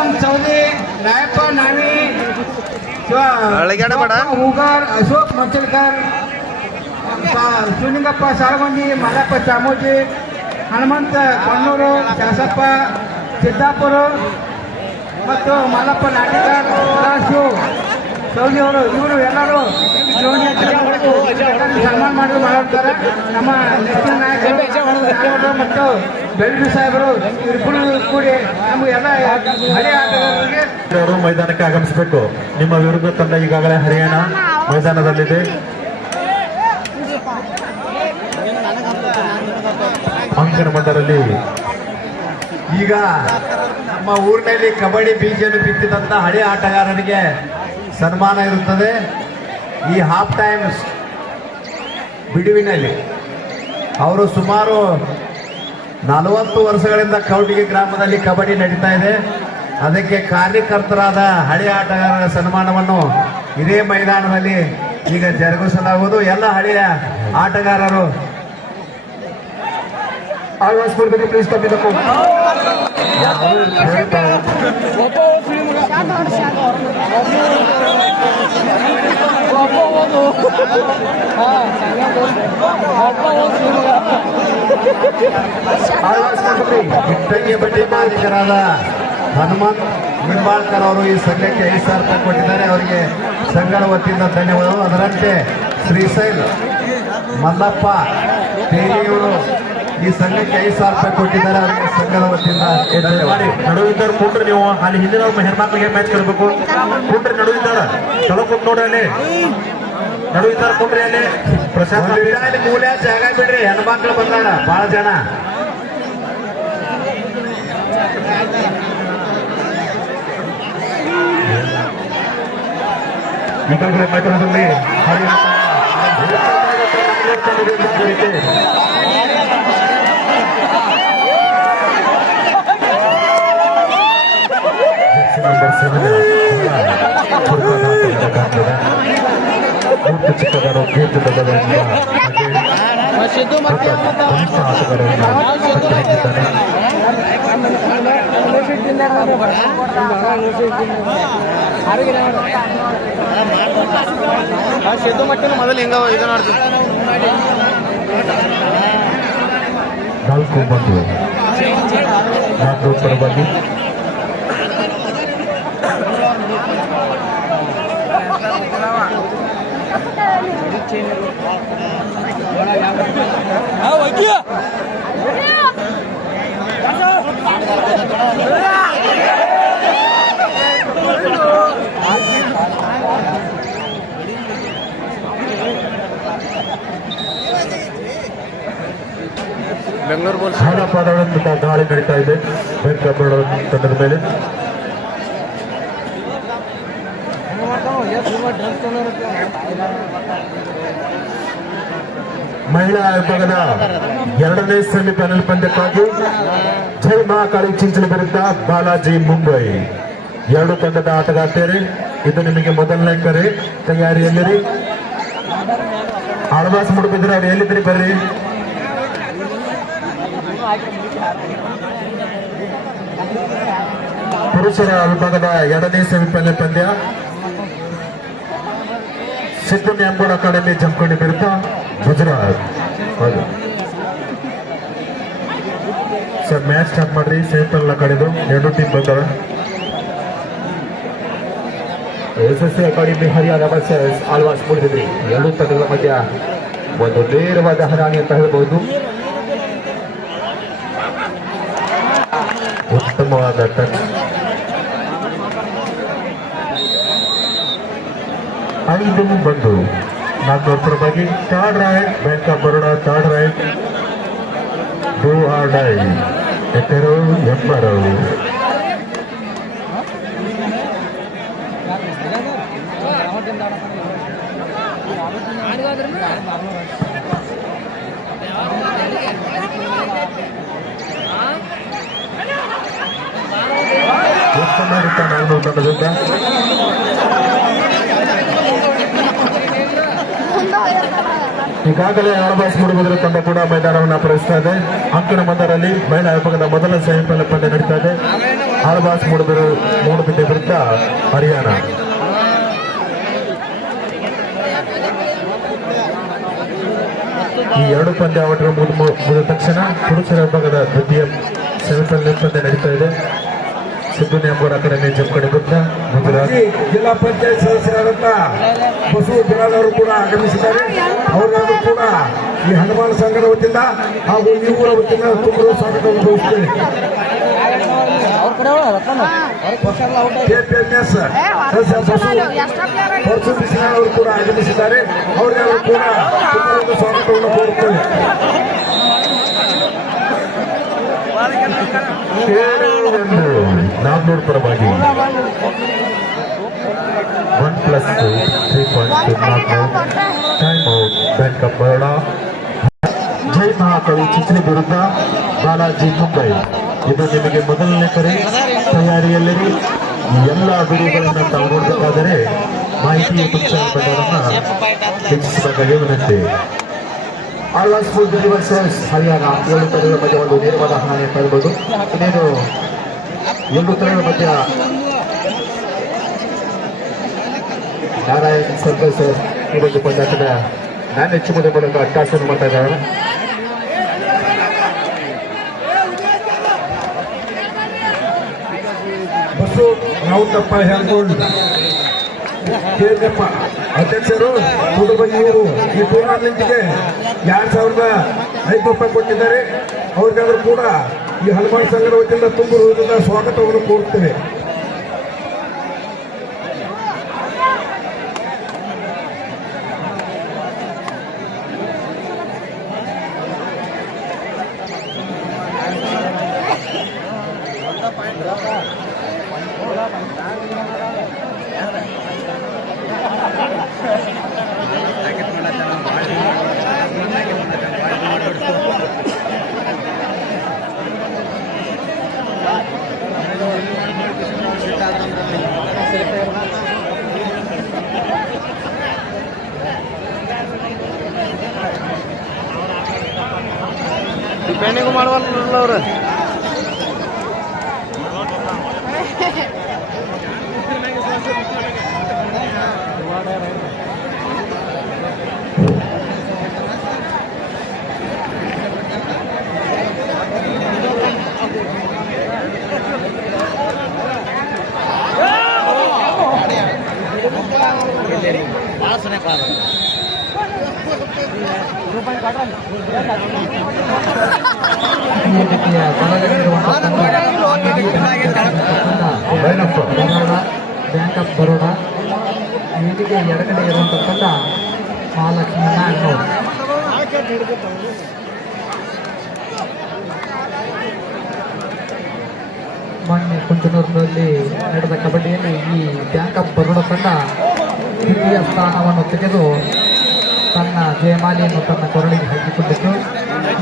हनुमंत चौधरी, रायप्पा नावी, हूगार, अशोक मचलकर, सुनिंगप्ಪ ಸಾಳಗುಂದಿ, ಮಲ್ಲಪ್ಪ ಚಾಮೋಜಿ, ಹನುಮಂತ ಕೊಣ್ಣೂರು, ಶಾಸಪ್ಪ ಸಿದ್ದಾಪುರ ಮತ್ತು ಮಲ್ಲಪ್ಪ ನಾಟಿಕರ್, ಚೌಧರಿ ಅವರು ಇವರು ಎಲ್ಲರೂ ಸನ್ಮಾನ ಮಾಡಿ ಮಾಡಿರ್ತಾರೆ. ನಮ್ಮ ನೆಚ್ಚಿನ ನಾಯಕರು ಮತ್ತು ಬೆಳ್ಳಿ ಸಾಹೇಬರು ಇಬ್ಬರು ಕೂಡಿ ನಮಗೆಲ್ಲ ಹಳೆ ಆಟಗಾರರಿಗೆ ಮೈದಾನಕ್ಕೆ ಆಗಮಿಸಬೇಕು. ನಿಮ್ಮ ವಿರುದ್ಧ ತಂಡ ಈಗಾಗಲೇ ಹರಿಯಾಣ ಮೈದಾನದಲ್ಲಿದೆ. ಅಂಕಣ ಮಂಡಲದಲ್ಲಿ ಈಗ ನಮ್ಮ ಊರಿನಲ್ಲಿ ಕಬಡ್ಡಿ ಬೀಜವನ್ನು ಬಿತ್ತಿದಂತ ಹಳೆ ಆಟಗಾರರಿಗೆ ಸನ್ಮಾನ ಇರುತ್ತದೆ. ಈ ಹಾಫ್ ಟೈಮ್ ಬಿಡುವಿನಲ್ಲಿ ಅವರು ಸುಮಾರು 40 ವರ್ಷಗಳಿಂದ ಕೌಟಿಗೆ ಗ್ರಾಮದಲ್ಲಿ ಕಬಡ್ಡಿ ನಡೀತಾ ಇದೆ. ಅದಕ್ಕೆ ಕಾರ್ಯಕರ್ತರಾದ ಹಳೆ ಆಟಗಾರರ ಸನ್ಮಾನವನ್ನು ಇದೇ ಮೈದಾನದಲ್ಲಿ ಈಗ ಜರುಗಿಸಲಾಗುವುದು. ಎಲ್ಲ ಹಳೆಯ ಆಟಗಾರರು ಆಳ್ವಾಸ್ ಕೊಡ್ಬೇಕು. ಪ್ಲೀಸ್ ತಪ್ಪಿದಕ್ಕೂ ಇಟ್ಟಂಗಿ ಬಡ್ಡಿ ಮಾಲೀಕರಾದ ಹನುಮಂತ್ ನಿಂಬಾಳ್ಕರ್ ಅವರು ಈ ಸಂಘಕ್ಕೆ 5,000 ರೂಪಾಯಿ ಕೊಟ್ಟಿದ್ದಾರೆ. ಅವರಿಗೆ ಸಂಘದ ವತಿಯಿಂದ ಧನ್ಯವಾದಗಳು. ಅದರಂತೆ ಶ್ರೀಶೈಲ್ ಮಲ್ಲಪ್ಪ ದೇವಿಯವರು ಈ ಸಂಘಕ್ಕೆ 5,000 ರೂಪಾಯಿ ಕೊಟ್ಟಿದ್ದಾರೆ. ಅವರಿಗೆ ಸಂಘದ ವತಿಯಿಂದ ನಡುವಿದ್ದಾರೆ. ಕುಂಡ್ರೆ ನೀವು ಅಲ್ಲಿ ಹಿಂದಿನ ಹೆಣ್ಮಕ್ಳಿಗೆ ಮ್ಯಾಚ್ ಕರಬೇಕು. ಕುಂಡ್ರೆ ನಡುವಿದ್ದಾರ ಚಲೋ ಕೊಟ್ಟು ನೋಡ್ರಿ. ಅಲ್ಲಿ ನಡುವಿದ್ದಾರೆ ಕುಂಡ್ರಿ. ಅಲ್ಲಿ ಪ್ರಶಾಂತ್ ಮೂಲ ಜಾಗ ಬಿಡ್ರಿ. ಹೆಣ್ಮಕ್ಳು ಬಂದಾರ ಬಹಳ ಜನ. ಈಗಾಗಲೇ ಮೈದಾನದಲ್ಲಿ ಚಿಕ್ಕದಾರು ಕೀರ್ತಿದ್ದಾನೆ. ಸಿದ್ದು ಮಟ್ಟಿನ ಮೊದಲು ಹಿಂಗ ಇದು ನೋಡ್ತೀವಿ. 4 ಬಂದು 4 ಪರವಾಗಿ ಬೆಂಗಳೂರು ಹಾಲಪಾಡಗಳಿಂದ ದಾಳಿ ನಡೀತಾ ಇದೆ ಬೆಂಕಬ್ಬಳ ತಂಡದ ಮೇಲೆ. ಮಹಿಳಾ ವಿಭಾಗದ 2ನೇ ಸೆಮಿಫೈನಲ್ ಪಂದ್ಯಕ್ಕಾಗಿ ಜೈ ಮಹಾಕಾಳಿ ಚಿಂಚಲಿ ವಿರುದ್ಧ ಬಾಲಾಜಿ ಮುಂಬೈ 2 ತಂಡದ ಆಟಗಾರ್ತಿಯರೇ. ಇದು ನಿಮಗೆ ಮೊದಲನೇ ಕರೆ. ತಯಾರಿಯಲ್ಲಿರಿ. ಆಳ್ವಾಸ್ ಮುಡುಬಿದ್ರೆ ಅವ್ರು ಎಲ್ಲಿದ್ರಿ ಬರ್ರಿ. ಪುರುಷರ ವಿಭಾಗದ 2ನೇ ಸೆಮಿಫೈನಲ್ ಪಂದ್ಯ ಸಿದ್ದು ನ್ಯಾಂಬೋಡ್ ಅಕಾಡೆಮಿ ಜಮಖಂಡಿ ವಿರುದ್ಧ ಗುಜರಾತ್. ಹೌದು ಸರ್, ಮ್ಯಾಚ್ ಸ್ಟಾರ್ಟ್ ಮಾಡ್ರಿ. ಸೆಮಿಫೈನಲ್ ಕಡೆದು 2 ಟೀಮ್ ಬಂದವೆ. SSC academy Haryana versus Alvas Moodbidri. 2 ತಂಡಗಳ ಮಧ್ಯ ಒಂದು ನೇರವಾದ ಹರಾಣಿ ಅಂತ ಹೇಳ್ಬಹುದು. ಉತ್ತಮವಾದ ಟಚ್. 5 ಬಂದು 400 ಪರವಾಗಿ. Third right bank of Baroda. Third right do or die ಎತ್ತರು ಎಂಬರು. ಉತ್ತಮ ತಂಡದಿಂದ ಈಗಾಗಲೇ ಆಳ್ವಾಸ್ ಮೂಡುಬಿದಿರೆ ತಂಡ ಕೂಡ ಮೈದಾನವನ್ನು ಅಪಹರಿಸ್ತಾ ಇದೆ. ಅಂಕಣ ಮಂದರಲ್ಲಿ ಮಹಿಳಾ ವಿಭಾಗದ ಮೊದಲ ಸೆಮಿಫೈನಲ್ ಪಂದ್ಯ ನಡೀತಾ ಇದೆ. ಆಳ್ವಾಸ್ ಮೂಡಬಿದ್ದೆ ವಿರುದ್ಧ ಹರಿಯಾಣ. ಈ ಎರಡು ಪಂದ್ಯಾವಳಿಗಳು ಮುಗಿದ ತಕ್ಷಣ ಪುರುಷರ ವಿಭಾಗದ ದ್ವಿತೀಯ ಸೆಮಿಫೈನಲ್ ಪಂದ್ಯ ನಡೀತಾ ಇದೆ. ಸಿದ್ದು ನ್ಯಾಮಗೌಡ ಅಕಾಡೆಮಿ ಜಮಖಂಡಿ ವಿರುದ್ಧ ಗುಜರಾತ್. ಜಿಲ್ಲಾ ಪಂಚಾಯತ್ ಸದಸ್ಯರಾದಂತ ಬಸವ ಬಿರಾದ್ ಅವರು ಕೂಡ ಆಗಮಿಸಿದ್ದಾರೆ. ಅವರಿಗೂ ಕೂಡ ಈ ಹನುಮಾನ ಸಂಘದ ವತಿಯಿಂದ ಹಾಗೂ ಈ ಊರ ವತಿಯಿಂದ ತುಂಬ ಸ್ವಾಗತವನ್ನು ಬಯಸುತ್ತೇನೆ. ಕೆಪಿಎಂಎಸ್ ಸದಸ್ಯ ಬಸವ ಬಿಸಿನಾಳ್ ಅವರು ಕೂಡ ಆಗಮಿಸಿದ್ದಾರೆ. ಅವರಿಗೂ ಕೂಡ ತುಂಬ ಸ್ವಾಗತವನ್ನು ಕೋರುತ್ತೇನೆ. ನಾಗ್ನೂರ್ ಪರವಾಗಿ 1+2 3.2 Nagnur. Time out bank of Baroda. Jai Mahakavi Chinchali ವಿರುದ್ಧ ಬಾಲಾಜಿ ಮುಂಬೈ. ಇದು ನಿಮಗೆ ಮೊದಲನೇ ಕರೆ. ತಯಾರಿಯಲ್ಲಿರಿ. ಎಲ್ಲ ವಿಡಿಯೋಗಳನ್ನು ತಾವು ನೋಡಬೇಕಾದರೆ ಮಾಹಿತಿ ಯೂಟ್ಯೂಬ್ ಚಾನಲ್ ಬಂದವರನ್ನ ಹೆಚ್ಚಿಸಬೇಕಾಗಿ ವಿನಂತಿ. ಆಳ್ವಾಸ್ ಫುಡ್ ಡೆಲಿವರ್ಸರ್ಸ್ ಹರಿಯಾಣ 7 ತಂಡಗಳ ಮಧ್ಯೆ ಒಂದು ನೇರವಾದ ಹಾನಿ ಪಡೆಯಬಹುದು. ಇನ್ನೇನು 2 ತಂಡಗಳ ಮಧ್ಯ ನಾರಾಯಣ್ ಸರ್ಕಲ್ ಸರ್ ಈ ಒಂದು ಪಂದ್ಯಾಟದ ನಾನು ಹೆಚ್ಚುವುದ ಮೂಲಕ ಅಟ್ಟಾಸನ್ನು ಮಾಡ್ತಾ ಇದ್ದಾರೆ. ಬಸ್ಸು ರಾವುತಪ್ಪ ಹೇಳ್ಕೊಂಡು ಕೇಂದ್ರಪ್ಪ ಅಧ್ಯಕ್ಷರು ಮುದುಬಗಿಯವರು ಈ ಟೂರ್ನಾಮೆಂಟ್ಗೆ 2,500 ರೂಪಾಯಿ ಕೊಟ್ಟಿದ್ದಾರೆ. ಅವ್ರಿಗಾದ್ರೂ ಕೂಡ ಈ ಹನುಮಾನ್ ಸಂಘದ ವತಿಯಿಂದ ತುಂಬ ಹೃದಯದ ಸ್ವಾಗತವನ್ನು ಕೋರುತ್ತೇವೆ. ಡಿಪೆಂಡಿಂಗ್ ಮಾಡುವಲ್ಲ ಅವ್ರು. Bank of Baroda. ಇದಕ್ಕೆ ಎಡಗಡೆ ಇರುವಂತಕ್ಕಂಥ ಮಹಾಲಕ್ಷ್ಮಿ ನಾಗ್ನೂರ್. ಮೊನ್ನೆ ಕುಂಚನೂರಿನಲ್ಲಿ ನಡೆದ ಕಬಡ್ಡಿಯಲ್ಲಿ ಈ ಬ್ಯಾಂಕ್ ಆಫ್ ಬರೋಡಾ ತಂಡ ದ್ವಿತೀಯ ಸ್ಥಾನವನ್ನು ತೆಗೆದು ತನ್ನ ಜಯಮಾಲಿಯನ್ನು ತನ್ನ ಕೊರಳಿಗೆ ಹಾಕಿಕೊಂಡಿತ್ತು.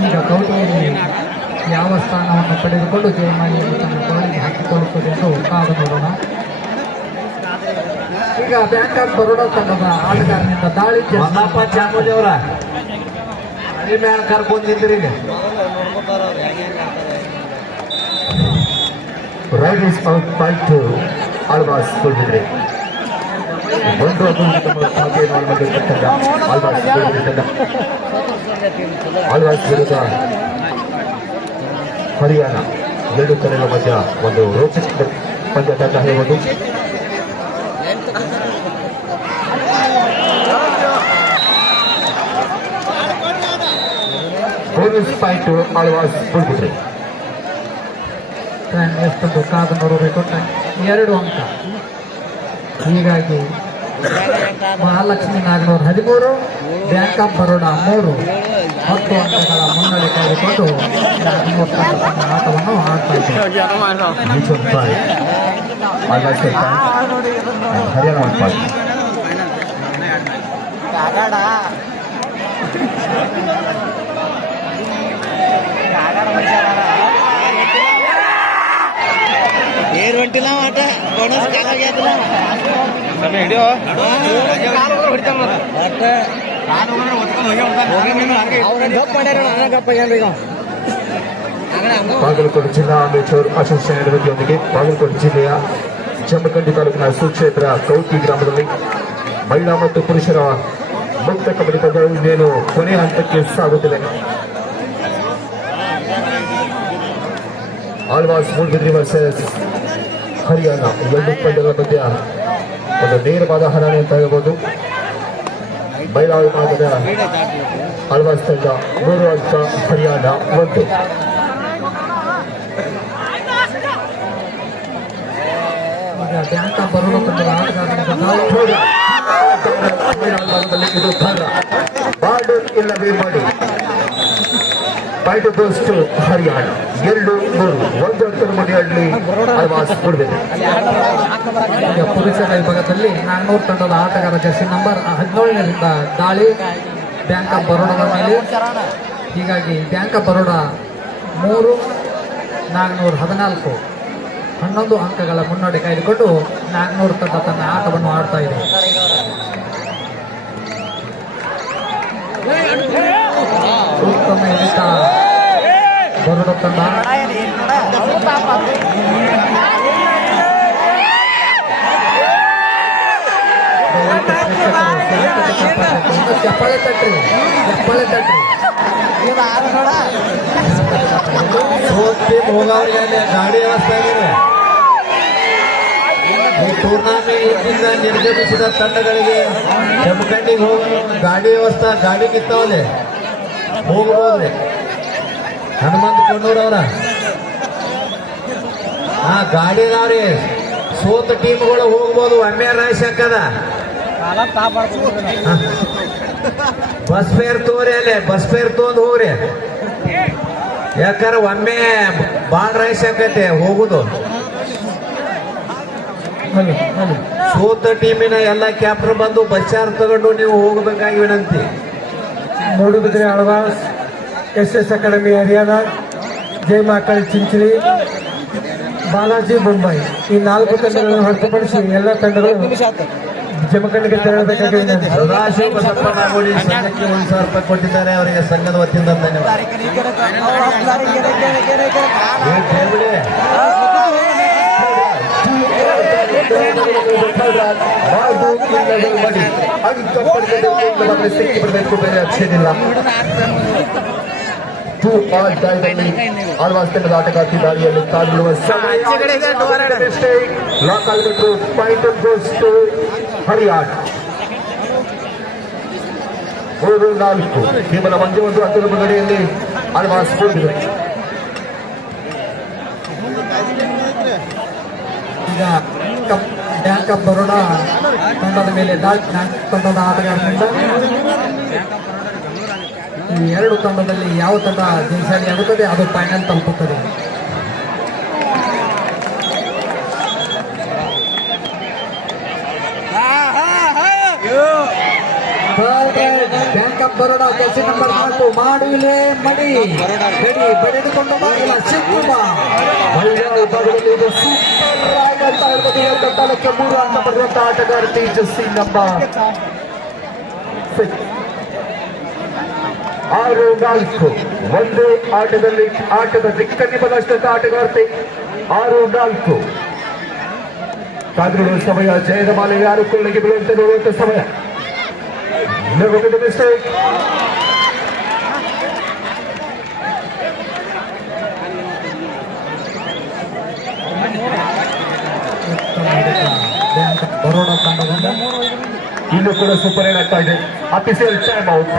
ಈಗ ಕೌಟಿಯಲ್ಲಿ ಯಾವ ಸ್ಥಾನವನ್ನು ಪಡೆದುಕೊಂಡು ಜಯಮಾಲಿಯನ್ನು ತನ್ನ ಕೊರಳಿಗೆ ಹಾಕಿಕೊಳ್ಳುತ್ತದೆ ಎಂದು ಕಾದು ನೋಡೋಣ. ಈಗ ಬ್ಯಾಂಕ್ ಆಫ್ ಬರೋಡಾ ತಂಡದ ಆಟಗಾರನಿಂದ ದಾಳಿ. ಮಲ್ಲಪ್ಪ ಚಾಮುಂಡಿ ಅವರ ಅಡಿ ಮ್ಯಾಲ ಕರ್ಕೊಂಡು ನಿಂತಿರಿ. Right is out by 2 Alvas ಕೊಟ್ಟಿದ್ರೆ ಒಂದು ಆಳ್ವಾಸ್ ವಿರುದ್ಧ ಹರಿಯಾಣ 2 ತಂಡಗಳ ಮಧ್ಯ ಒಂದು ರೋಚಕ ಪಂದ್ಯಾಟ ಅಂತ ಹೇಳ್ಬೋದು. ಬೋನಸ್ ಪಾಯಿಂಟ್ ಆಳ್ವಾಸ್ ಕೊಡ್ಬಿಟ್ರಿ. ಎಷ್ಟೊಂದು ಕಾದು ನೋಡಬೇಕು. 2 ಅಂಕ. ಹೀಗಾಗಿ ಮಹಾಲಕ್ಷ್ಮಿ ನಾಗ್ನೂರ್ 13, ಬ್ಯಾಂಕ್ ಆಫ್ ಬರೋಡಾ 3, 10 ಅಂಕಗಳ ಮುನ್ನಡೆ ಕಾಯ್ದುಕೊಂಡು ನಾಗ್ನೂರ್ ತಂಡ ತನ್ನ ಆಟವನ್ನು ಆಡ್ತಾ ಇದ್ದಾರೆ. ಹರಿಯಾಣ ಒಂದು ಪಾಯಿಂಟ್. ಏರ್ ಹೊಂಟಿಲ್ಲ ಆಟ ಬೋನಸ್ ಕಾಲಾಗ್ಯಾದಲ್ಲ ಹಿಡಿಯೋ ಅವ್ರ ಗಪ್ ಮಾಡ್ಯಾರ ಗಪ್ಪ ಏನ್ರಿ ಬಾಗಲಕೋಟೆ ಜಿಲ್ಲಾ ಅಮೇಚೂರ್ ಅಸೋಸಿಯೇಷನ್ ವತಿಯೊಂದಿಗೆ ಬಾಗಲಕೋಟೆ ಜಿಲ್ಲೆಯ ಜಮಖಂಡಿ ತಾಲೂಕಿನ ಸುಕ್ಷೇತ್ರ ಕೌತಿ ಗ್ರಾಮದಲ್ಲಿ ಮಹಿಳಾ ಮತ್ತು ಪುರುಷರ ಮುಕ್ತ ಕಬಡ್ಡಿ ಪಂದ್ಯವು ಇನ್ನೇನು ಕೊನೆಯ ಹಂತಕ್ಕೆ ಸಾಗುತ್ತಿದೆ. ಆಳ್ವಾಸ್ ಮೂಡಬಿದ್ರಿ ವರ್ಸಸ್ ಹರಿಯಾಣ ಎರಡು ಪಂದ್ಯಗಳ ಮಧ್ಯ ಒಂದು ನೇರವಾದ ಹರಾಣೆ ಅಂತ ಹೇಳ್ಬೋದು. ಮಹಿಳಾ ವಿಭಾಗದ ಆಳ್ವಾಸ್ ತಂಡ 3 ಅಂಕ, ಹರಿಯಾಣ 1. ಈಗ ಬ್ಯಾಂಕ್ ಆಫ್ ಬರೋಡ ತಂಡದ ಆಟಗಾರರಿಂದ ಇದು ಭಾಗ ಬಾಡು ಇಲ್ಲವೇ ಮಾಡಿ ಪಾಯಿಂಟ್ ಗೋಸ್ ಟು ಹರಿಯಾಣ 2-3 1 ಅಂಕದ ಮುನ್ನಡೆಯಲ್ಲಿ ಆಳ್ವಾಸ್ ಮೂಡಬಿದ್ರಿ. ಈಗ ಪುರುಷರ ವಿಭಾಗದಲ್ಲಿ 400 ತಂಡದ ಆಟಗಾರ ಜರ್ಸಿ ನಂಬರ್ 17ರಿಂದ ದಾಳಿ ಬ್ಯಾಂಕ್ ಆಫ್ ಬರೋಡದ ಮೇಲೆ. ಹೀಗಾಗಿ ಬ್ಯಾಂಕ್ ಆಫ್ ಬರೋಡ 3, 414 11 ಅಂಕಗಳ ಮುನ್ನಡೆ ಕಾಯ್ದುಕೊಂಡು 400 ತಂಡ ತನ್ನ ಆಟವನ್ನು ಆಡ್ತಾ ಇದೆ. ಉತ್ತಮ ಹಿಡಿತ ಬರೋಡ ತಂಡ. ಚಪ್ಪಾಳೆ ತಟ್ರಿ, ಚಪ್ಪಾಳೆ ತಟ್ರಿ. ಹೋಗೋರಿಗೆ ಗಾಡಿ ವ್ಯವಸ್ಥೆ ಆಗಿದೆ. ಈ ಟೂರ್ನಾಮೆಂಟ್ ನಿರ್ಗಮಿಸಿದ ತಂಡಗಳಿಗೆ ಜಮಖಂಡಿಗೆ ಹೋಗಿ ಗಾಡಿ ವ್ಯವಸ್ಥೆ ಗಾಡಿಗಿತ್ತವಲ್ಲಿ ಹೋಗಬಹುದ್ರಿ. ಹನುಮಂತ ಕೊಂಡೂರವ್ರ ಗಾಡಿ ಅದಾವ್ರಿ. ಸೋತ ಟೀಮ್ಗಳು ಹೋಗ್ಬೋದು. ಒಮ್ಮೆ ರೈಸ್ ಹಾಕದ ಬಸ್ ಫೇರ್ ತೋರಿ, ಅಲ್ಲೇ ಬಸ್ ಫೇರ್ ತೊಗೊಂಡು ಹೋಗ್ರಿ. ಯಾಕಂದ್ರೆ ಒಮ್ಮೆ ಬಾಳ್ ರೈಸ್ ಹಾಕೈತೆ ಹೋಗುದು. ಸೋತ ಟೀಮಿನ ಎಲ್ಲ ಕ್ಯಾಪ್ಟರ್ ಬಂದು ಬಸ್ಸಾರ್ ತಗೊಂಡು ನೀವು ಹೋಗಬೇಕಾಗಿ ವಿನಂತಿ. ಮೂಡುಬಿದ್ರೆ ಆಳ್ವಾಸ್, SS ಅಕಾಡೆಮಿ ಹರಿಯಾಣ, ಜೈ ಮಹಾಕಾಳಿ ಚಿಂಚಲಿ, ಬಾಲಾಜಿ ಮುಂಬೈ ಈ 4 ತಂಡಗಳನ್ನು ಹೊರತುಪಡಿಸಿ ಎಲ್ಲ ತಂಡಗಳು ಜಮಖಂಡಿಗೆ ತೆರಳಬೇಕಾಗಿದೆ. ಸದಾಶಿವ ಬಸಪ್ಪ ನಾಗೋಡಿ ಸಂಘಕ್ಕೆ 1,000 ರೂಪಾಯಿ ಕೊಟ್ಟಿದ್ದಾರೆ. ಅವರಿಗೆ ಸಂಘದ ವತಿಯಿಂದ ಧನ್ಯವಾದ. ಸಿಕ್ಕಿಬರಬೇಕು, ಬೇರೆ ಅಚ್ಚೇನಿಲ್ಲ. ಆಳ್ವಾಸ್ ತಂಡದ ಆಟಗಾರ್ತಿ ದಾಳಿಯಲ್ಲಿ ಕಾದಿರುವ ಲಾಕ್ ಆಗಿಬಿಟ್ಟು ಪಾಯಿಂಟ್ ಗೋಸ್ ಟು ಹರಿಯಾಣ 3-4. ಕೇವಲ ಒಂದೇ ಒಂದು ಅಂಕದ ಮುನ್ನಡೆಯಲ್ಲಿ ಆಳ್ವಾಸ್ ಮೂಡಬಿದ್ರಿ. ಈಗ ಬ್ಯಾಂಕ್ ಆಫ್ ಬರೋಡ ತಂಡದ ಮೇಲೆ ದಾಳಿ ತಂಡದ ಆಟಗಾರರಿಂದ ಈ 2 ತಂಡದಲ್ಲಿ ಯಾವ ತಂಡ ಜಯಶಾಲಿಯಾಗುತ್ತದೆ ಅದು ಫೈನಲ್ ತಲುಪುತ್ತದೆ. Bank of Baroda Jersey number 4 ಮಾಡುವಿಲೆ ಮಡಿ ಬಡಿದುಕೊಂಡು ಬಾಗಿಲ ಶಿವಕುಮ. ಮಹಿಳಾ ವಿಭಾಗದಲ್ಲಿ ಇದು ಸೂಪರ್ ರಾಯ್ಡ್ ಅಂತ ಹೇಳ್ಬೋದು. 2 ತಾಲೂಕಿಗೆ 3 ಅಂಕ ಪಡೆದಂತ ಆಟಗಾರ್ತಿ ಜರ್ಸಿ ನಂಬರ್ 6. 6-4 ಒಂದೇ ಆಟದಲ್ಲಿ ಆಟದ ದಿಕ್ಕನ್ನಿ ಬದಲಾಯಿಸಿದಂತ ಆಟಗಾರ್ತಿ 6-4. ಕಾದ್ರುಳು ಸಮಯ ಜಯದ ಮಾಲೆ ಯಾರು ಕೊಳ್ಳಿಗೆ ಬೀಳುವಂತೆ ನೋಡುವಂತ ಸಮಯ. Never made a mistake. Bank of Baroda ತಂಡದಿಂದ ಇಲ್ಲೂ ಕೂಡ ಸೂಪರ್ ರೈಡ್ ಆಗ್ತಾ ಇದೆ. Official time out.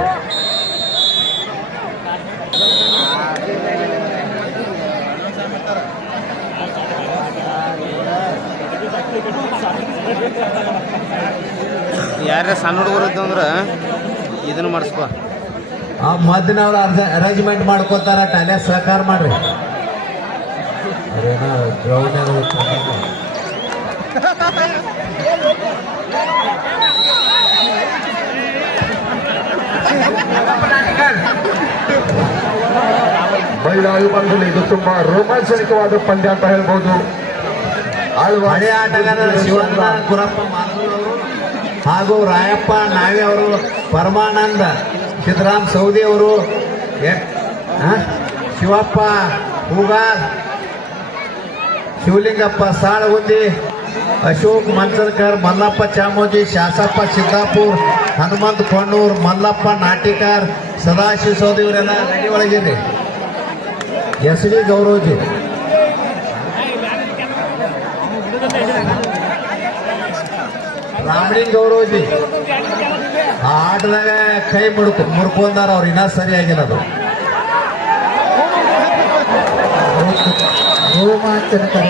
ಯಾರ ಸಣ್ಣ ಹುಡುಗರು ಇದ್ದಂದ್ರೆ ಇದನ್ನು ಮಾಡಿಸ್ಕೊ. ಆ ಮದ್ದಿನವ್ರು ಅರೇಂಜ್ಮೆಂಟ್ ಮಾಡ್ಕೋತಾರ. ಅಲ್ಲೇ ಸಹಕಾರ ಮಾಡ್ರಿ. ಮಹಿಳಾ ವಿಭಾಗದಲ್ಲಿ ಇದು ತುಂಬಾ ರೋಮಾಂಚನಿಕವಾದ ಪಂದ್ಯ ಅಂತ ಹೇಳ್ಬೋದು. ಹಳೆ ಆಟಗಾರ ಶಿವಣ್ಣ ಗುರಪ್ಪ ಮಾಧುರ್ ಅವರು ಹಾಗೂ ರಾಯಪ್ಪ ನಾವಿ ಅವರು, ಪರಮಾನಂದ ಸಿದ್ದರಾಮ್ ಸೌದಿ ಅವರು, ಶಿವಪ್ಪ ಹೂಗಾರ್, ಶಿವಲಿಂಗಪ್ಪ ಸಾಳಗುಂದಿ, ಅಶೋಕ್ ಮಂಚಲ್ಕರ್, ಮಲ್ಲಪ್ಪ ಚಾಮೋಜಿ, ಶಾಸಪ್ಪ ಸಿದ್ದಾಪುರ್, ಹನುಮಂತ್ ಕೊಂಡೂರ್, ಮಲ್ಲಪ್ಪ ನಾಟಿಕರ್, ಸದಾಶಿವ ಸೋದಿ ಇವರೆಲ್ಲ ರೆಡಿ ಒಳಗಿರಿ. ಎಸ್ ಡಿ ಗೌರವಜಿ, ರಾಮಲಿಂಗ್ ಗೌರವಜಿ ಆ ಆಟದಾಗ ಕೈ ಮುರ್ಕೊಂಡಾರ ಅವ್ರು ಇನ್ನೂ ಸರಿಯಾಗಿಲ್ಲ ಅದು. ರೋಮಾಂಚನಕರ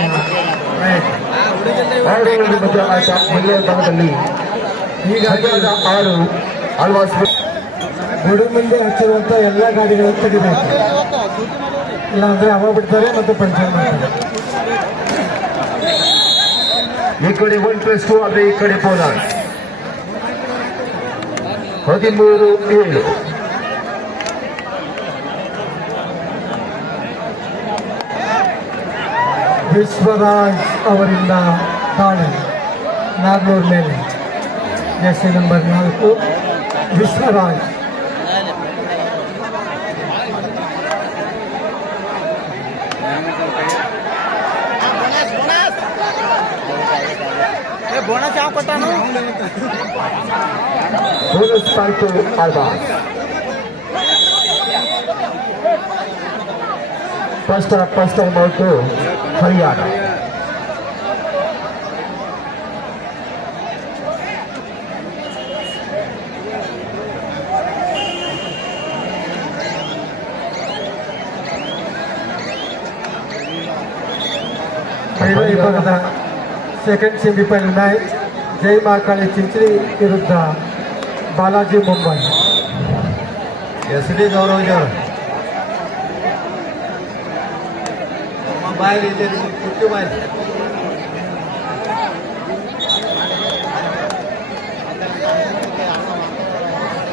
ಆಟ ಮೊದಲನೇ ಭಾಗದಲ್ಲಿ ಈಗ 6 ಆಳ್ವಾಸ್ ಗುಡಿ ಮುಂದೆ ಹಚ್ಚಿರುವಂತ ಎಲ್ಲ ಗಾಡಿಗಳನ್ನು ತೆಗಿಬೇಕು, ಇಲ್ಲಾಂದ್ರೆ ಹವಾ ಬಿಡ್ತಾರೆ ಮತ್ತು ಪಂಚರ್ ಮಾಡ್ತಾರೆ. ಈ ಕಡೆ 1+2 ಆದ್ರೆ ಈ ಕಡೆ ಬೋನಸ್ 13-7. ವಿಶ್ವರಾಜ್ ಅವರಿಂದ ದಾಳಿ ನಾಗ್ನೂರ್ ಮೇಲೆ, ಜೆರ್ಸಿ ನಂಬರ್ 4 ವಿಶ್ವರಾಜ್. ಬೋನಸ್ ಯಾವ ಕೊಟ್ಟಾನು? Bonus point Alvas. First time out Haryana. ಮಹಿಳಾ ವಿಭಾಗದ second semifinal match Jai Mahakali Chinchali ವಿರುದ್ಧ ಬಾಲಾಜಿ ಮುಂಬೈ. ಎಸ್ ಡಿ ಗೌರವಜಿ ಅವರು ಬಾಯಿ ಕುಟ್ಟಿ ಬಾಯಿ.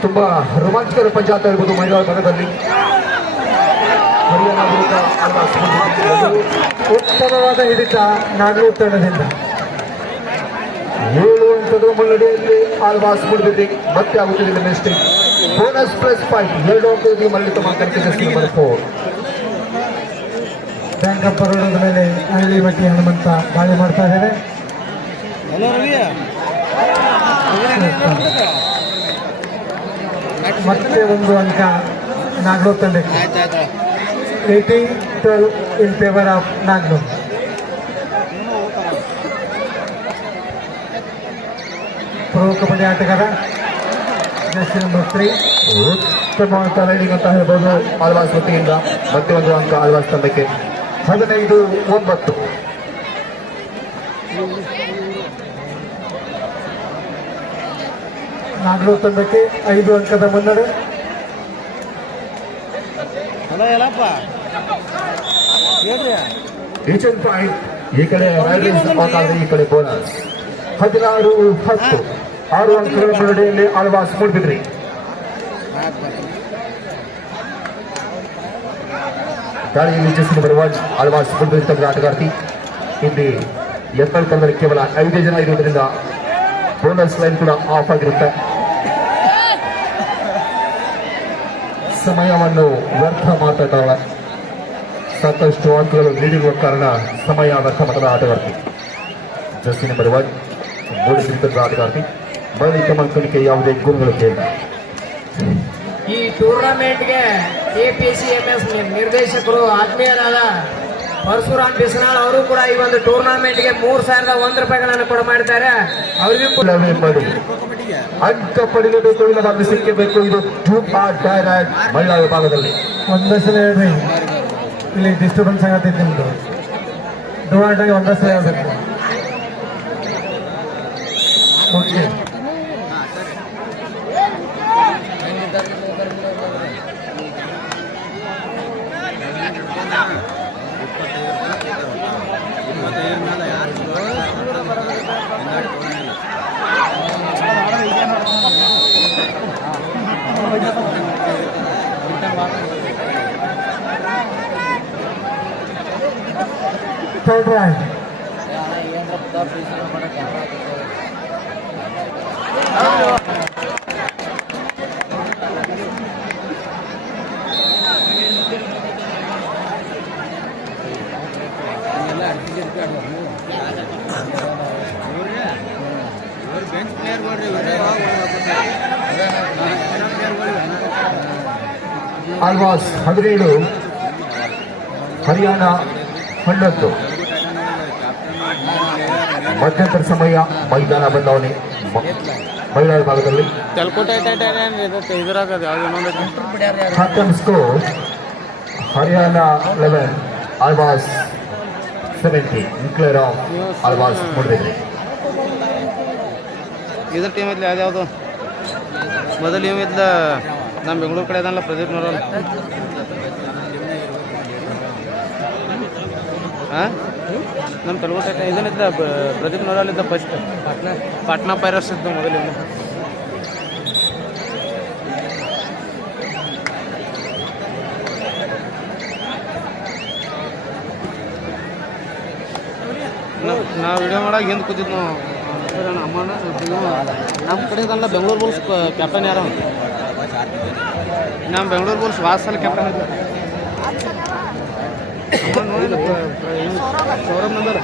ತುಂಬಾ ರೋಮಾಂಚಕರ ಪಂಚಾಯತ್ ಹೇಳ್ಬೋದು ಮಹಿಳಾ ವಿಭಾಗದಲ್ಲಿ. ಹರಿಯಾಣ ವಿರುದ್ಧ ಆಳ್ವಾಸ್ ಉತ್ತಮವಾದ ಹಿಡಿತ ನಾಗ್ನೂರ್ ತಂಡದಿಂದ. 7 ಅಂಕದ ಮುನ್ನಡೆಯಲ್ಲಿ ಆಳ್ವಾಸ್ ಮುಡಿದಿದೆ. ಮತ್ತೆ ಆಗುತ್ತಿದೆ ಮಿಸ್ಟೇಕ್. ಬೋನಸ್ ಪ್ಲಸ್ ಪಾಯಿಂಟ್ 2 ಅಂಕದಲ್ಲಿ ಮಲ್ಲಿತ ಮಾತಕ್ಕೆ ನಂಬರ್ 4. ಬ್ಯಾಂಕ್ ಆಫ್ ಬರೋಡದ ಮೇಲೆ ಹಳ್ಳಿ ಮಟ್ಟಿ ಹನುಮಂತ ದಾಳಿ ಮಾಡ್ತಾ ಇದ್ದಾರೆ. ಮತ್ತೆ ಒಂದು ಅಂಕ ನಾಗ್ನೂರ್ ತಂಡಕ್ಕೆ. 18-12 in favour of Nagnur. Pro kabaddi ಆಟಗಾರ ಜೆರ್ಸಿ ನಂಬರ್ 3 ಉತ್ತಮವಾದ ರೈಡಿಂಗ್ ಅಂತ ಹೇಳ್ಬೋದು ಆಳ್ವಾಸ್ ವತಿಯಿಂದ. ಮತ್ತೆ ಒಂದು ಅಂಕ ಆಳ್ವಾಸ್ ತಂಡಕ್ಕೆ. 15-9. ನಾಗ್ನೂರ್ ತಂಡಕ್ಕೆ 5 ಅಂಕದ ಮುನ್ನಡೆ. ಈಚನ್ ಪಾಯಿಂಟ್ ಈ ಕಡೆ ರೈಡಿಂಗ್ ಆದ್ರೆ ಈ ಕಡೆ ಬೋನಸ್. 16-10. 6 ಅಂಕಗಳ ಮುನ್ನಡೆಯಲ್ಲಿ ಆಳ್ವಾಸ್ ಮುಡಿದ್ರಿ. ದಾಳಿಯಲ್ಲಿ ಜೆರ್ಸಿ ನಂಬರ್ 1 ಆಳ್ವಾಸ್ ಮುಡಿದ್ರಿ ತಂಡದ ಆಟಗಾರ್ತಿ. ಇಲ್ಲಿ ಎಫ್ಎಲ್ ತಂಡದಲ್ಲಿ ಕೇವಲ 5 ಜನ ಇರುವುದರಿಂದ ಬೋನಸ್ ಲೈನ್ ಕೂಡ ಆಫ್ ಆಗಿರುತ್ತೆ. ಸಮಯವನ್ನು ವ್ಯರ್ಥ ಮಾತಾಡೋಣ. ಸಾಕಷ್ಟು ಅಂಕಗಳು ನೀಡಿರುವ ಕಾರಣ ಸಮಯ ವ್ಯರ್ಥ ಮಾತಾಡ ಆಟಗಾರ್ತಿ. ಜೆರ್ಸಿ ನಂಬರ್ 1 ಮೂಡಿದ್ರಿ ತಂಡದ ಆಟಗಾರ್ತಿ. ಬಳಿ ಕಮಲ್ಕನಿಗೆ ಯಾವುದೇ ಗುರುಗಳು ಕೇಳಿಲ್ಲ. ಈ ಟೂರ್ನಮೆಂಟ್ಗೆ ಕೆಪಿಸಿಎಂಎಸ್ ನಿರ್ದೇಶಕರು ಆತ್ಮೀಯರಾದ ಪರಶುರಾಮ್ ಬಿಸನಾಳ್ ಅವರು ಕೂಡ ಈ ಒಂದು ಟೂರ್ನಮೆಂಟ್ಗೆ 3,001 ರೂಪಾಯಿಗಳನ್ನು ಕೂಡ ಮಾಡಿದ್ದಾರೆ. ಅವರಿಗೂ ಕೂಡ ಮಾಡಿ ಅಂಕ ಪಡೆಯಬೇಕು, ಇಲ್ಲವಾದ್ರೆ ಸಿಕ್ಕಬೇಕು. ಇದು ಟೂ ಆರ್ ಡೈರೆಕ್ಟ್ ಮಹಿಳಾ ವಿಭಾಗದಲ್ಲಿ. ಒಂದಸಲ ಹೇಳ್ರಿ, ಇಲ್ಲಿ ಡಿಸ್ಟರ್ಬೆನ್ಸ್ ಆಗತ್ತೈತಿ ನಿಮ್ದು. ಡುವಾರ್ಟಾಗಿ ಒಂದಸಲ ಹೇಳ್ಬೇಕು. Okay, third round. Alvas 17, Haryana 11. ಮಧ್ಯಂತರ ಸಮಯ ಮೈದಾನ ಬದಲಾವಣೆ ಮಹಿಳಾ ವಿಭಾಗದಲ್ಲಿ ಹಾಕನ್ score Haryana 11, Alvas 70 in clear of Alvas Moodbidri. ಇದ್ರ ಟೀಮ್ ಇದ್ಲ ಯಾವ್ದು ಮೊದಲು ಟೀಮ್ ಇದ್ಲ ನಮ್ಮ ಬೆಂಗಳೂರು ಕಡೆ ಅದಲ್ಲ ಪ್ರದೀಪ್ ನೋಡೋಲ್ಲ. ಹಾಂ ನಮ್ಮ ಕಲ್ಕೋಟೆ ಇದನ್ನಿದ್ದ ಪ್ರದೀಪ್ ನೋಡಲಿದ್ದ ಫಸ್ಟ್ ಪಾಟ್ನಾ ಪೈರಸ್ ಇದ್ದು ಮೊದಲು. ನಾವು ವಿಡಿಯೋ ಮಾಡಾಗ ಹಿಂದೆ ಕೂತಿದ್ದು ನಾವು ಅಮ್ಮನ ನಮ್ಮ ಕಡೆದಲ್ಲ ಬೆಂಗಳೂರು ಬುಲ್ಸ್ ಕ್ಯಾಪ್ಟನ್ ಯಾರು ನಮ್ಮ ಬೆಂಗಳೂರು ಬುಲ್ಸ್ ವಾಸಲ್ಲಿ ಕ್ಯಾಪ್ಟನ್ ಇದ್ದ ಅಮ್ಮ ನೋಡಿಲ್ಲ ಸೌರಭ್ ನಂಬರ್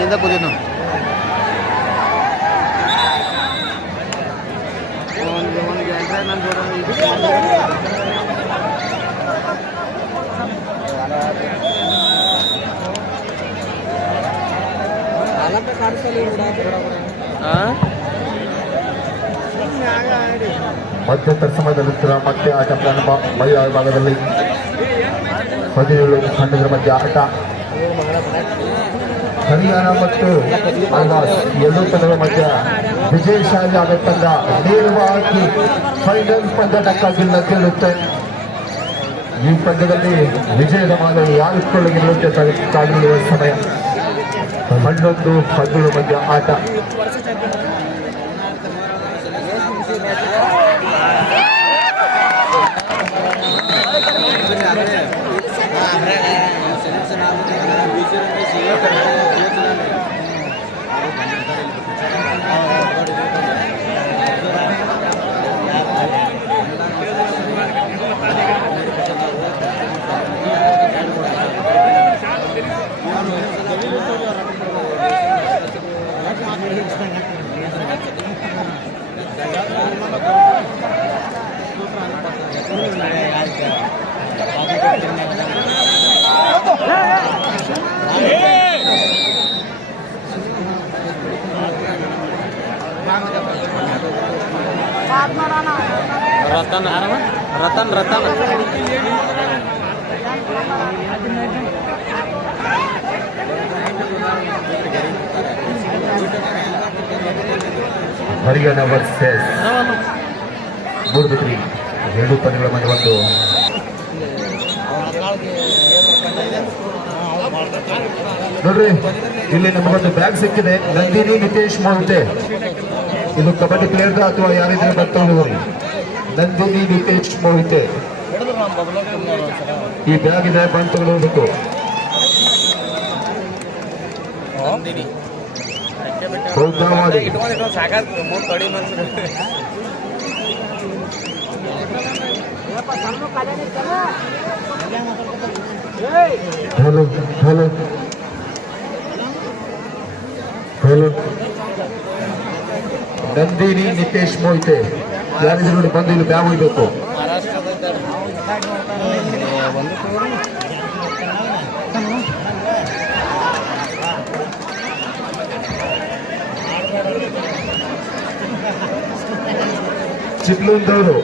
ನಿಂದ ಕೂತಿದ್ದು ನಾವು ಅವನಿಗೆ ಎಂಟ್ರಾಯ್ ನನ್ನ ಮಧ್ಯಂತರ ಸಮಯದಲ್ಲಿ ಮತ್ತೆ ಆಟ ಪ್ರಾರಂಭ ಮಹಿಳಾ ವಿಭಾಗದಲ್ಲಿ 17 ತಂಡಗಳ ಮಧ್ಯೆ ಆಟ. ಹರಿಯಾಣ ಮತ್ತು ಆಳ್ವಾಸ್ ಎರಡೂ ತಂಡಗಳ ಮಧ್ಯ ವಿಜಯಶಾಲಿ ಆದ ತಂಡ ನೇರವಾಗಿ ಫೈನಲ್ ಪಂದ್ಯಕ್ಕಾಗಿ ಲಗ್ಗೆಡುತ್ತೆ. ಈ ಪಂದ್ಯದಲ್ಲಿ ವಿಜಯದ ಮಾದರಿ ಯಾರಿಕೊಳ್ಳಿ ಗೆಲ್ಲುತ್ತೆ ಕಾದಿರುವ ಸಮಯ 11-17 ಮಧ್ಯ ಆಟ. ರತನ್ ರತನ್ ರತನ್ ಹರಿಯಾಣ ವರ್ಸಸ್ ಮೂಡುಬಿದ್ರಿ ಎರಡು ಪಂದ್ಯಗಳ ಮಧ್ಯೆ ಒಂದು ನೋಡ್ರಿ ಇಲ್ಲಿ ನಮಗೊಂದು ಬ್ಯಾಗ್ ಸಿಕ್ಕಿದೆ. ನಂದಿನಿ ನಿತೇಶ್ ಮೌತೆ, ಇದು ಕಬಡ್ಡಿ ಪ್ಲೇಯರ್ದ ಅಥವಾ ಯಾರಿದ್ರೆ ಬರ್ತಾವ್ರಿ. ನಂದಿನಿ ನಿತೇಶ್ ಮೌತೆ ಈ ಬ್ಯಾಗ್ ಇದೆ, ಬಂದು ತಗೊಳ್ಬೇಕು. ಬೌದ್ಧವಾಡಿ hello hello hello Nandini Nitesh Mohite ಯಾರಿದ್ರು ನೋಡಿ ಬಂದು ಇಲ್ಲಿ ಬ್ಯಾಗ್ ಒಯ್ಬೇಕು. ಚಿಕ್ಲೂರ್ದವರು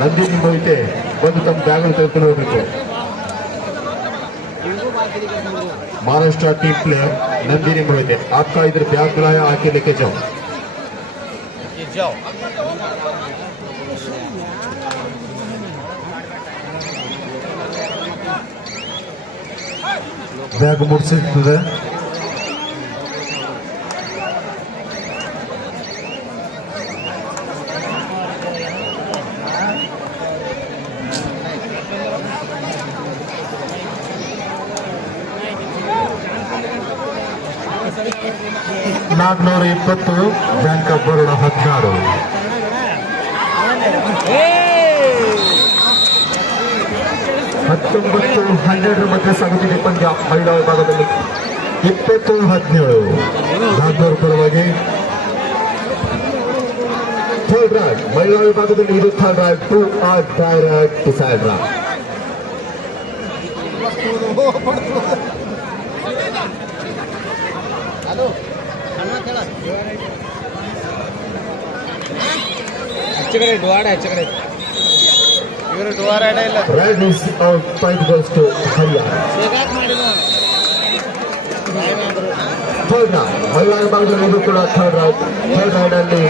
ನಂದಿನಿ ಮೋಹಿತೆ ಬಂದು ತಮ್ಮ ಬ್ಯಾಗ್ ತೆಗೆದುಕೊಂಡು ಹೋಗ್ಬೇಕು. महाराष्ट्र टीम प्लेयर नंदिनी मोहिते, आपका इधर बैग बुलाया, आके लेके जाओ. बैग मुड़सिರ್ತದೆ. Nagnur 20, bank of Baroda 16. 19-12 ಮಧ್ಯೆ ಸಾಗುತ್ತಿದೆ ಪಂದ್ಯ ಮಹಿಳಾ ವಿಭಾಗದಲ್ಲಿ. 20-17 ನಾಗ್ನೂರು ಪರವಾಗಿ ಮಹಿಳಾ ವಿಭಾಗದಲ್ಲಿ ಇದು third right 2 or direct decide run. ಹೆಚ್ಚುಗಡೆ ಡುವಾಡ ಹೆಚ್ಚುಗಡೆ ಇವರು ಡುವಾರ ಇಲ್ಲ Right is out, point goes to Haryana. Third round, ಮಹಿಳಾ ವಿಭಾಗದಲ್ಲಿ ಇದು ಕೂಡ ಥರ್ಡ್ ರೈಡ್ ಅಲ್ಲಿ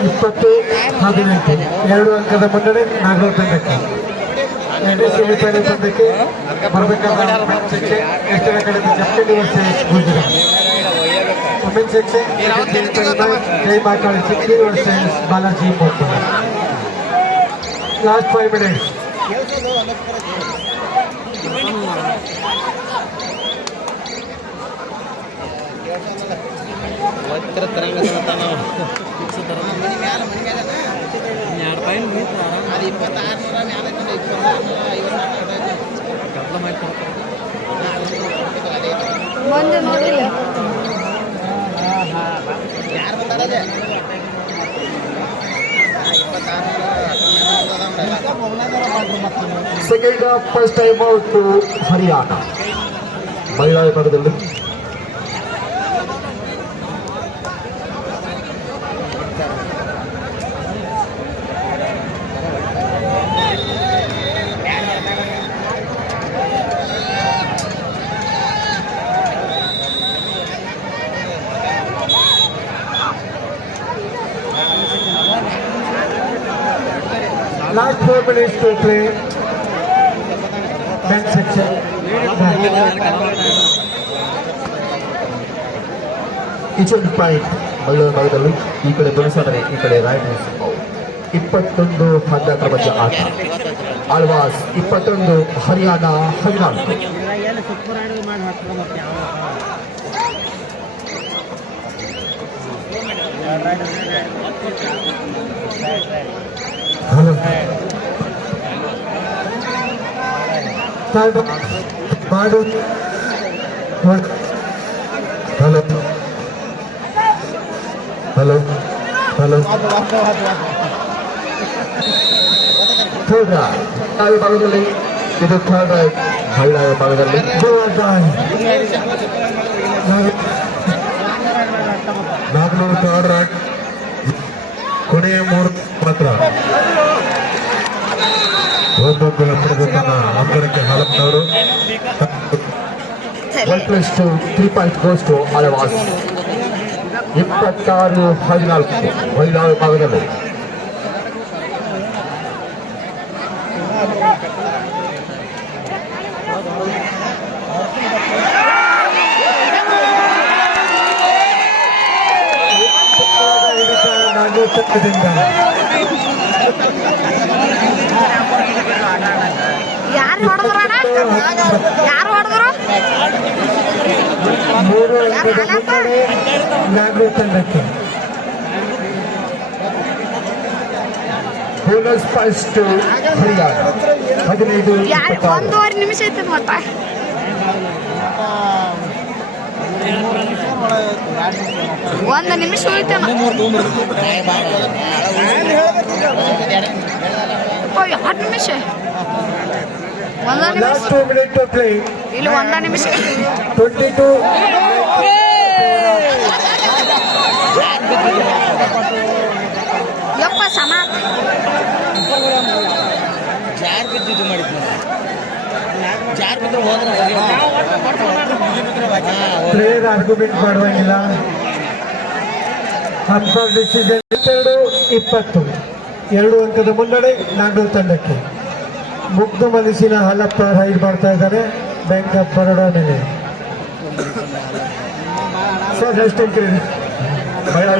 20-18 2 ಅಂಕದ ಮುನ್ನಡೆ ನಾಗರ ತಂಡಕ್ಕೆ. ಎರಡನೇ ಸೆಮಿಫೈನಲ್ ಪಂದ್ಯಕ್ಕೆ ಬರಬೇಕಾದ ಸೆಕ್ಷನ್ ಎಷ್ಟರ ಕಡೆಯಿಂದ ಜಪ್ಟೆಲಿ ವರ್ಸಸ್ ಗುಜರಾತ್. ವುಮೆನ್ ಸೆಕ್ಷನ್ ಜೈ ಮಾಕಾಳಿ ಸಿಕ್ಕಿ versus Balaji Mumbai. Last 5 minutes. ಮುಂದೆ ನೋಡಿಲ್ಲ Second half, first time out to Haryana. ಮಹಿಳಾ ವಿಭಾಗದಲ್ಲಿ Last 4 minutes to play. Men's section. Each ಒಂದು ಪಾಯಿಂಟ್ ಮಹಿಳಾ ವಿಭಾಗದಲ್ಲಿ ಈ ಕಡೆ ಬೆಳೆಸಾದರೆ ಈ ಕಡೆ ರೈಟ್ 21 14 ಮಧ್ಯ ಆಟ. ಆಳ್ವಾಸ್ 21 ಹರಿಯಾಣ 14. ಮಾಡು ಹಲೋ ಹಲೋ ಹಲೋ ಥರ್ಡ್ ವಿಭಾಗದಲ್ಲಿ ಇದು ಥರ್ಡ್ ರೈಟ್ ಮಹಿಳಾ ವಿಭಾಗದಲ್ಲಿ ನಾಲ್ಕುನೂರು ಥರ್ಡ್ ರೈಟ್ ಕೊನೆಯ 3 ಮಾತ್ರ. ಒಂದೊಂದು ಪಡೆದು ತನ್ನ ಅಂಕಣಕ್ಕೆ ಹಾಲಪ್ಪನವರು 1+2 3 ಪಾಯಿಂಟ್ ಗೋಸ್ ಟು ಆಳ್ವಾಸ್ 26-14 ಮಹಿಳಾ ವಿಭಾಗದಲ್ಲಿ. ಯಾರು ಹೊಡೆದ್ರು ಯಾರು ಹೊಡೆದ್ರು 3 ಅಂಕದ ಮುನ್ನಡೆ ನಾಗರ ತಂಡಕ್ಕೆ. Bonus points to Haryana 15-26. 1.5 ನಿಮಿಷ ಐತೆ ಮತ್ತ 1 ನಿಮಿಷ ಉಳಿತೇನ 2 ನಿಮಿಷ 1 ನಿಮಿಷ Last 2 minutes to play. ಇಲ್ಲಿ 1 ನಿಮಿಷ 22. ಯಪ್ಪ ಸಮ ಪ್ಲೇಯರ್ ಆರ್ಗ್ಯುಮೆಂಟ್ ಮಾಡುವಂಗಿಲ್ಲ. ಅಂಪೈರ್ ಡಿಸಿಷನ್ 22-20 2 ಅಂಕದ ಮುನ್ನಡೆ ನಾಗರ ತಂಡಕ್ಕೆ. ಮುಗ್ಧ ಮನಸ್ಸಿನ ಹಾಲಪ್ಪ ರೈಡ್ ಮಾಡ್ತಾ ಇದ್ದಾರೆ ಬ್ಯಾಂಕ್ ಆಫ್ ಬರೋಡಾ ಮೇಲೆ. ಸರ್ ಅಷ್ಟೇ ಮಹಿಳಾ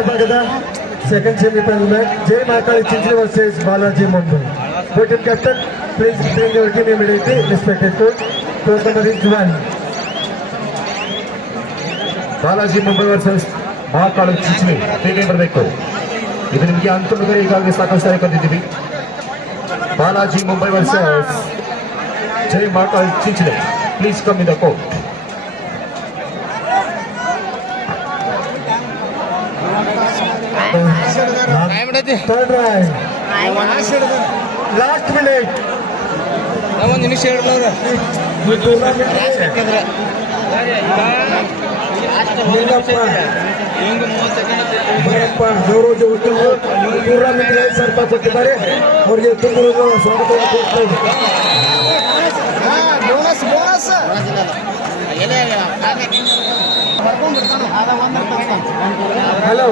ವಿಭಾಗದ second semifinal match Jai Mahakali Chinchali versus Balaji Mumbai. Go team captain, please bring your team immediately. Respected coach, coach number is 1. Balaji Mumbai versus Mahakali Chinchali ಹೇಗೆ ಬರಬೇಕು ಇದು ನಿಮಗೆ ಅಂತರ್ಗತ ಈಗಾಗಲೇ ಸಾಕಷ್ಟು ಸಾರಿ ಕರೆದಿದ್ದೀವಿ. Balaji Mumbai versus Jai Mahakali Chinchali. Please come in the court. Third right last minute ಒಂದು ನಿಮಿಷ ಹೇಳಿದ್ರು ಈ ಟೂರ್ನಮೆಂಟ್ ಬರಪ್ಪ ಗೌರವ ಉತ್ತಮ ಟೂರ್ನಮೆಂಟ್ ಸ್ವಲ್ಪ ಕೊಟ್ಟಿದ್ದಾರೆ ಅವರಿಗೆ ತುಂಬ ಸ್ವಾಗತವನ್ನು ಕೋರ್ತೇವೆ. Hello,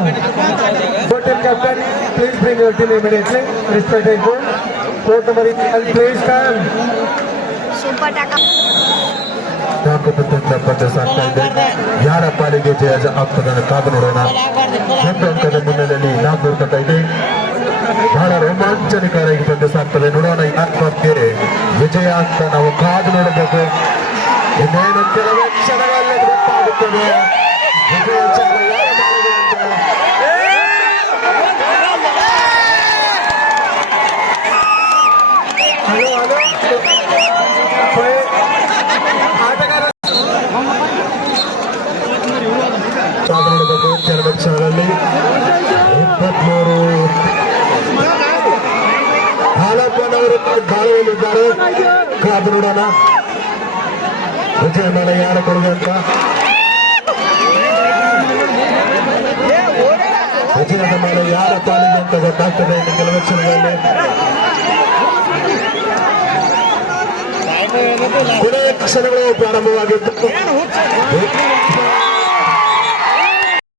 hotel captain, please bring your team immediately. Respected coach, court number 11, please come. Super ಟಾಕ ತಾಕತ್ತು ಪಂದ್ಯ ಸಾಗ್ತಾ ಇದೆ. ಯಾರ ಪಾಲಿಗೆ ಜಯ ಆಗ್ತದೆ ಕಾದು ನೋಡೋಣ. ಒಂದು ಅಂಕದ ಮುನ್ನೆಲೆಯಲ್ಲಿ 4 ತನಕ ಇದೆ. ಬಹಳ ರೋಮಾಂಚನಕಾರಿಯಾಗಿ ಪಂದ್ಯ ಸಾಗ್ತದೆ. ನೋಡೋಣ ಯಾಕೆ ವಿಜಯ ಅಂತ ನಾವು ಕಾದು ನೋಡಬೇಕು. ಇನ್ನೇನು ಕೆಲವೇ ಕ್ಷಣಗಳಲ್ಲಿ ಗೊತ್ತಾಗುತ್ತದೆ ವಿಜಯ ಚಾಲ ಯಾರ ಪಾಲಿಗೆ ಅಂತ. ಹಲೋ ಆಟಗಾರ ನೋಡಬೇಕು. 2 ಕ್ಷಣಗಳಲ್ಲಿ 23 ಹಾಲಪ್ಪನವರು ಬಾಳುವಲ್ಲಿದ್ದಾರೆ. ಕಾದು ನೋಡೋಣ ವಿಜಯ ಮೇಲೆ ಯಾರ ಕೊಡುಗೆ ಅಂತ. ವಿಜಯದ ಮೇಲೆ ಯಾರ ಪಾಲಿಗೆ ಅಂತ ಗೊತ್ತಾಗ್ತದೆ ಇನ್ನು ಕೆಲವೇ ಕ್ಷಣಗಳಲ್ಲಿ. ಕೊನೆಯ ಕ್ಷಣಗಳು ಪ್ರಾರಂಭವಾಗಿತ್ತು.